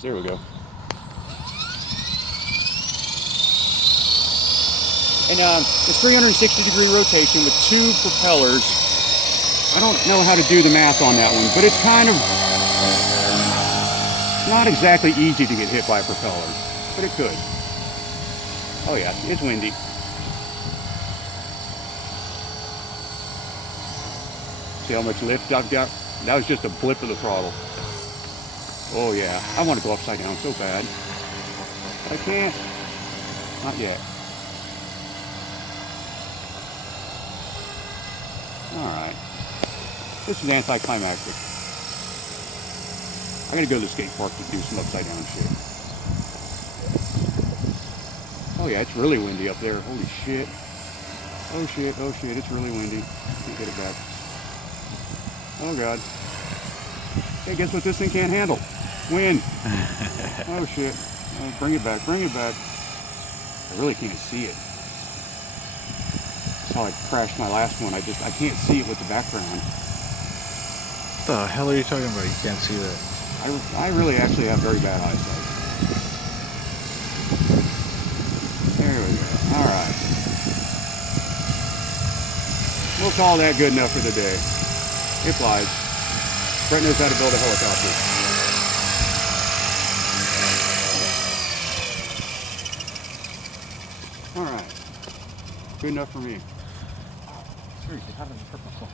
There we go. And it's 360-degree rotation with 2 propellers. I don't know how to do the math on that one, but it's kind of not exactly easy to get hit by a propeller, but it could. Oh yeah, it's windy. See how much lift I've got? That was just a blip of the throttle. Oh yeah, I want to go upside down so bad. But I can't. Not yet. Alright. This is anticlimactic. I gotta go to the skate park to do some upside down shit. Oh yeah, it's really windy up there. Holy shit. Oh shit, it's really windy. Can't get it back. Oh god. Hey, guess what this thing can't handle? Wind. Oh shit. Oh, bring it back, bring it back. I really can't see it. That's how I crashed my last one. I can't see it with the background. What the hell are you talking about? You can't see that. I really actually have very bad eyesight. There we go. Alright. We'll call that good enough for the day. It flies. Brett knows how to build a helicopter. Alright. Good enough for me. Seriously, how did I hurt myself?